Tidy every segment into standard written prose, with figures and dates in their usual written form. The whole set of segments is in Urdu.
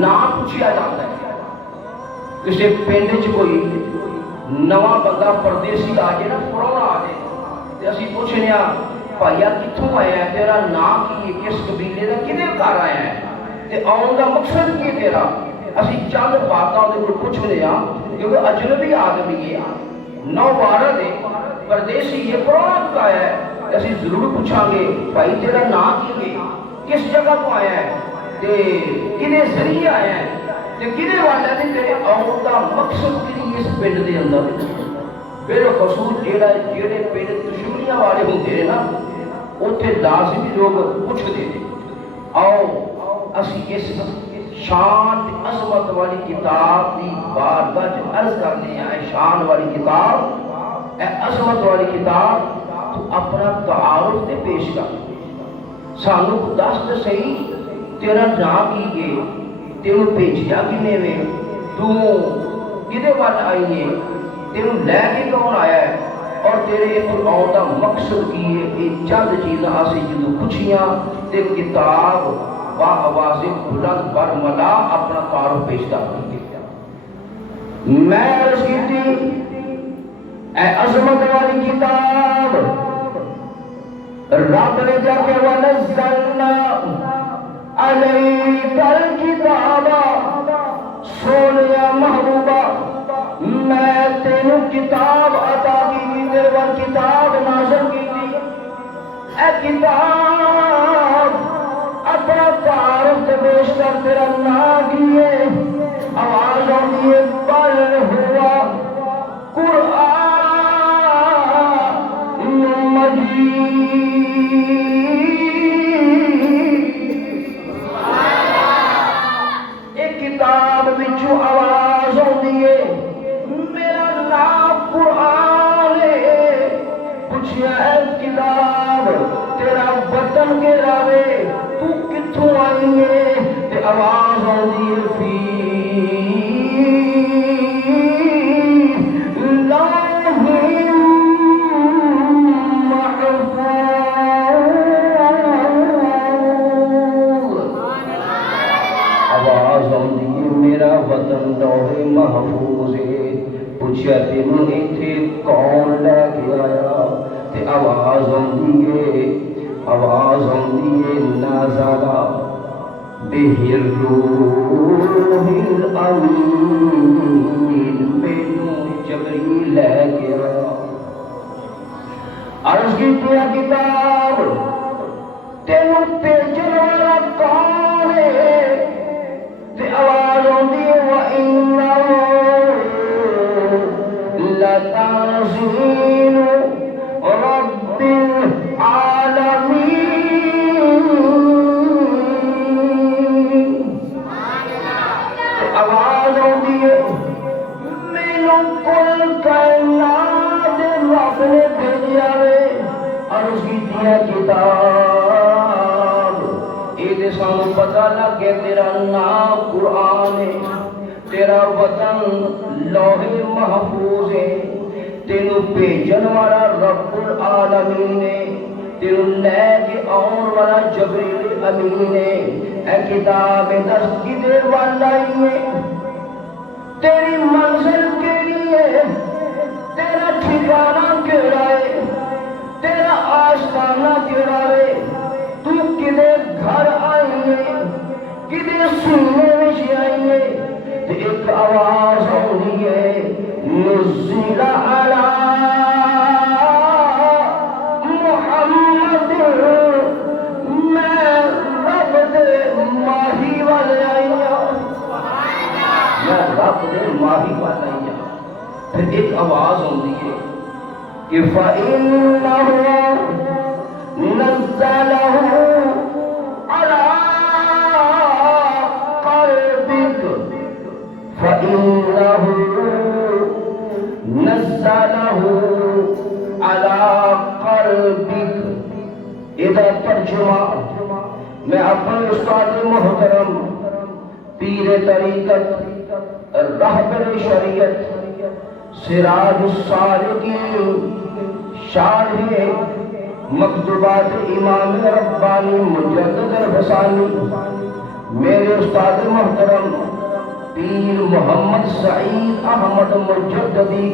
نا پوچھیا جاتا ہے. کسی پنڈ چ کوئی نواں بندہ پردیسی آ جائے نا، پرانا آ جائے تے اسی پوچھنے بھائیا کتوں آیا ہے، تیرا نام کی ہے، کس قبیلے کا، کدے گھر آیا ہے تے آن کا مقصد کی ہے تیرا. اسی چند باتاں دے کول پوچھنے کیونکہ اجنبی آدمی ہے، نوبارد ہے، پردیسی ہے، پرانا تو آیا ہے. اسی ضرور پوچھاں گے بھائی تیرا نام کی ہے، کس جگہ تو آیا ہے تے کدے ذریعے آیا ہے تے کدے والا تے تیرے آن کا مقصد کی اس پنڈ دے اندر. بالخصوص جہے پنڈ دشمنیاں والے ہوندے ہیں نا، اتنے لازمی لوگ پوچھتے ہیں. آؤ اسی اس شان عظمت والی کتاب کی بارگاہ وچ عرض کرنے ہیں. شان والی کتاب، اے عظمت والی کتاب، تو اپنا تعارف تے پیش کر. سانو دس تے صحیح تیرا نام کی ہے، تینوں بھیجیا کنے وے، تو کدے وال آئی ہے، تینوں لے کے کون آیا ہے، اور تیرے اتنے آن کا مقصد کی ہے. یہ چند چیزاں اسی جدوں پوچھیاں تے کتاب با آواز بلند برملا اپنا تعارف پیش کر دی. میں عرض کی اے عظمت والی کتاب، رب نے جا کے وَنَزَّلْنَا عَلَيْكَ الْكِتَابَ، سونیا محبوبہ میں تینوں کتاب عطا کی تھی، میرے پر کتاب نازل کی تھی. اے کتاب اپنا تعارف سے پیش کر، تیرا نام کی ہے. آواز آتی ہے بل ہوا قرآن مجید. ایک کتاب بچوں آواز آتی ہے میرا نام قرآن ہے. پوچھیا ہے کتاب تیرا وطن کے راوے، تو کتوں آئی ہے تے آواز آتی ہے فی وطن لوح محفوظ ہے. پوچھا تینوں ایتھے کون لے کے آیا تے آواز آندی ہے، آواز آندی ہے نازلا بہ الروح الامین، مینوں جبریل لے کے آیا. عرض کی کتاب تینوں بھیجن والا کون ہے تے آواز آندی ہے وَإِنَّهُ لَتَنزِيلُ رَبِّ الْعَالَمِينَ. آواز آندی ہے مینوں کل کائنات رب نے بھیجیا وے. عرض کیتیا کتاب یہ سانو پتہ لگ گیا تیرا نام قرآن ہے، تیرا وطن لوح محفوظ ہے، تینوں بھیجن والا رب العالمین ہے، تینوں لے کے آن والا جبریل امین ہے. اے کتاب دس کدے وال آئی ہے، تیری منزل کیڑی ہے، تیرا ٹھکانہ کیڑا ہے، تیرا آشتانہ کیڑا ہے، تو کدے گھر آئی ہے، کدے سینے میں آئی ہے. ایک آواز آنی ہے نزل علی محمد، میں رب دے ماہی والے آئی ہوں، میں رب دے ماہی والے آئی ہوں. پھر ایک آواز آنی ہے کہ فَإِنَّهُ نَزَّلَهُ عَلَىٰ قَلْبِكَ، فَإِنَّهُ نَزَّلَهُ عَلَىٰ قَلْبِكَ. ادھر ترجمہ میں اپنے استاد محترم پیر طریقت رہبر شریعت سراج السالکین شارح مکتوبات امام ربانی مجدد الحسانی میرے استاد محترم پیر محمد سعید احمد مجددی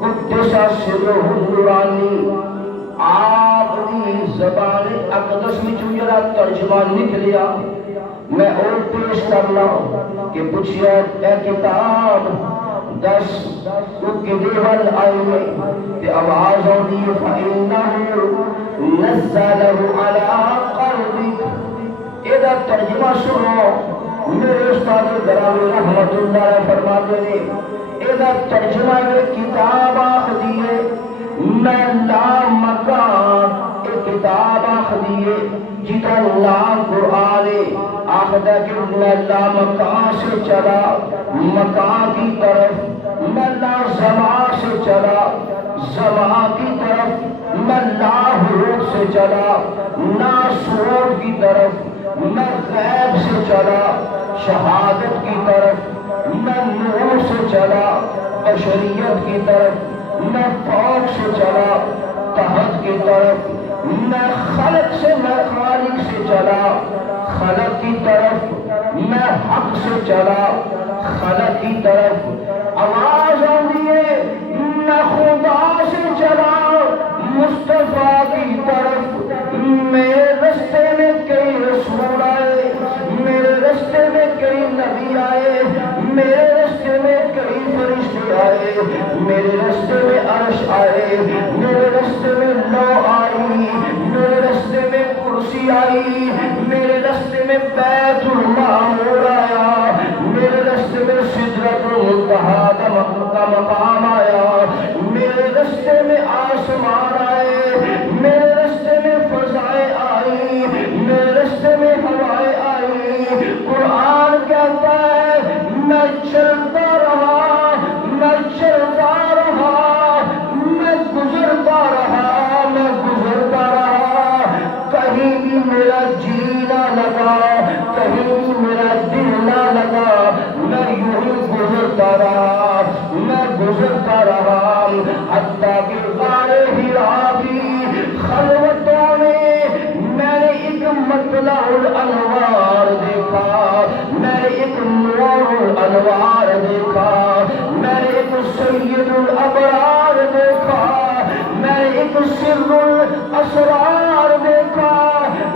قدس سرہ النورانی آپ دی زبان اقدس میں جڑا ترجمہ نکلیا میں اور پیش کرنا کہ پوچھیا اے کتاب دس کدیول آئی میں تے آواز آئی فَإِنَّهُ نَزَّلَهُ عَلَىٰ قَلْبِكَ ادا ترجمہ سنو میرے استاد گرامی رحمت اللہ علیہ فرماتے ہیں ادا ترجمہ کتاب آخدیے میں لا مکان ایک کتاب آخدیے جتا نام قرآن آخدہ کہ میں لا مکان سے چلا مکان کی طرف میں لا زمان سے چلا زمان کی طرف میں لا حروف سے چلا نا سور کی طرف میں غیب سے چلا شہادت کی طرف میں نور سے چلا بشریت کی طرف میں فوق سے چلا تحت کی طرف میں خلق سے میں خالق سے چلا خلق کی طرف میں حق سے چلا خلق کی طرف آواز آئی ہے میں خدا سے چلا مصطفیٰ کی طرف میرے رستے میں کئی رسول آئے میرے رستے میں کئی نبی آئے میرے رستے میں کئی فرشتے آئے میرے رستے میں عرش آئے میرے رستے میں لو آئی میرے رستے میں کرسی آئی میرے رستے میں بیت المعمور آیا میرے رستے میں سدرۃ المنتہا کا مقام آیا میرے رستے میں آسمان آئے میرے رستے میں فضائیں آئی میرے رستے میں ہوائیں آئی قرآن کہتا ہے میں چلتا رہا میں چلتا رہا میں گزرتا رہا میں گزرتا رہا کہیں بھی میرا جی نہ لگا کہیں بھی میرا دل نہ لگا میں یوں ہی گزرتا رہا میں گزرتا رہا حتیٰ کہ غار حرا کی خلوتوں میں میں نے ایک مطلع الانوار دیکھا میں نے ایک نور الانوار دیکھا میں نے ایک سید الابرار دیکھا میں نے ایک سر الاسرار دیکھا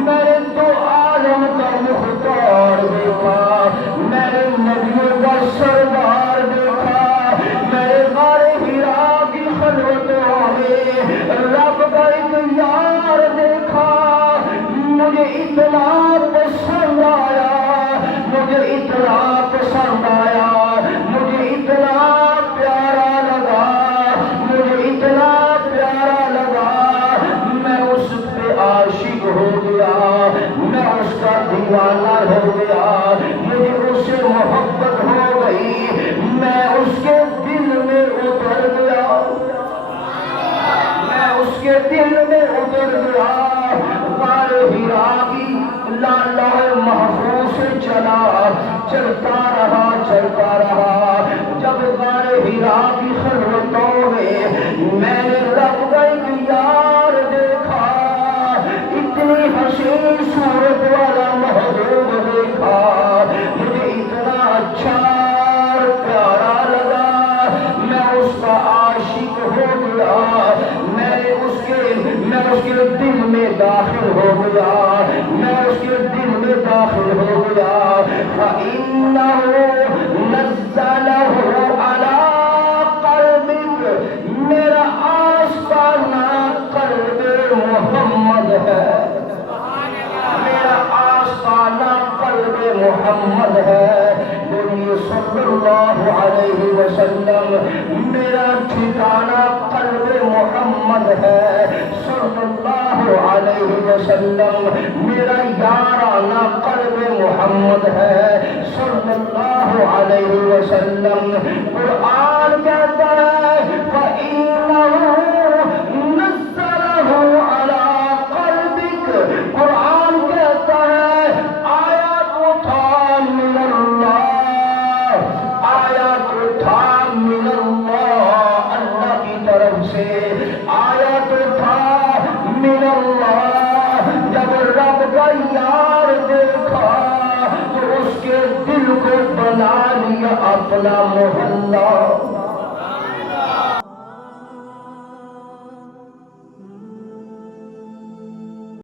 میں نے دو عالم کا مختار دیکھا میں نے نبیوں کا سردار دیکھا میں نے غار حرا کی خلوتوں میں رب کا ایک یار دیکھا مجھے اتنا پسند آیا مجھے اتنا پسند آیا مجھے اتنا پیارا لگا مجھے اتنا پیارا لگا میں اس پہ عاشق ہو گیا میں اس کا دیوانہ ہو گیا مجھے اس سے محبت ہو گئی میں اس کے دل میں اتر گیا میں اس کے دل میں اتر گیا غار حرا کی لوح محفوظ سے چلتا رہا جب غار حرا کی خلوتوں میں نے رب کا ایک یار دیکھا اتنی حسین صورت والا محبوب دیکھا مجھے اتنا اچھا اور پیارا لگا میں اس کا عاشق ہو گیا میں اس کے دل میں داخل ہو گیا میں اس کے دل میں داخل ہو گیا فَإِنَّهُ نَزَّلَهُ عَلَىٰ قَلْبِكَ میرا آستانہ قلب محمد ہے میرا آستانہ قلب محمد ہے بولیے صلی اللہ علیہ وسلم میرا ٹھکانہ قلب محمد ہے صلی اللہ علیہ وسلم میرا یارانہ قلب محمد ہے صلی اللہ علیہ وسلم قرآن کہتا ہے فَإِنَّهُ نَزَّلَهُ عَلَىٰ قَلْبِكَ قرآن کہتا ہے آیات اٹھا من اللہ آیات اٹھا من اللہ اللہ کی طرف سے آیات اٹھا من اللہ جب رب کا یار دیکھا دل کو بنا لیا اپنا محلہ